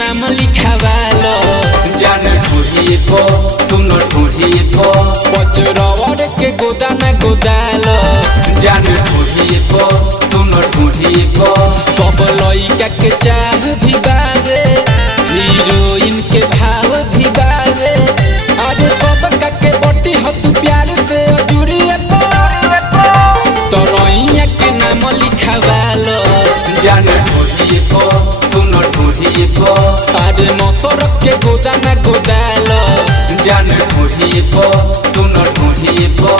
नाम लिखावालो जान ढूंढिए पो सुनो ढूंढिए पो पचरवर के गोदाना गोदालो जान ढूंढिए पो सुनो ढूंढिए पो सब लइका के चाह भी बावे हीरोइन के भाव भी बावे अरे सब का के बटी हो तू प्यार से जुड़िए पो तोरैया के नाम लिखावालो जान ढूंढिए पो सुनो ढूंढिए पो अरे मसरक के गोदाना गोदालो जान ढूंढिए पो सुनो ढूंढिए पो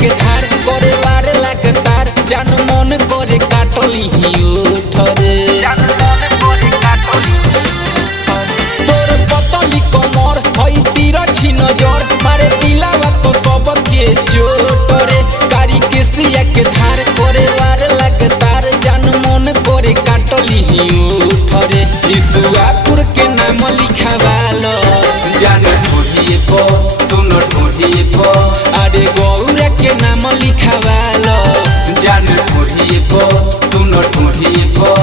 के धार करे वारे लगातार जान मन करे काटली ही उठरे तोर पतली कमर हई तीर छी नजर मारे दिलावा तो सब के चोटरे कारी के सिया के धार करे वारे लगातार जान मन करे काटली ही उठरे ईसुआपुर के नाम लिखावालो जान ढूंढिए पो सुनो ढूंढिए पो अरे गौरा के नाम लिखावालो जान ढूंढिए पो सुनो ढूंढिए पो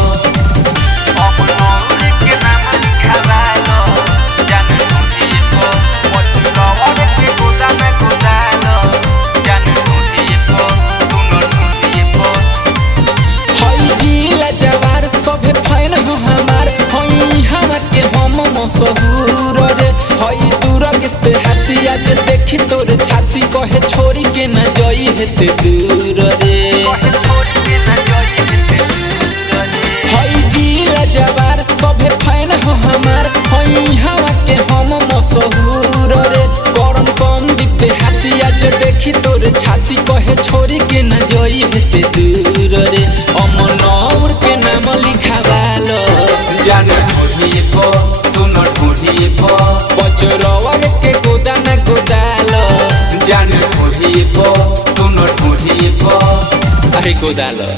आज देखी तोर छाती कहे छोरी के न जई हेते दूर रे हई जिला जवार सभे फैन हो हमार हई हवा के हम मशहूर रे करम संदीप हाथी आज देखी तोर छाती कहे छोरी के न जई हेते दूर रे अमनौर के नाम लिखावालो जान ढूंढिए पो सुनो ढूंढिए पो पचरवर के गोदाना गोदालो जान ढूंढिए पो सुनो ढूंढिए पो अरे गोदालो।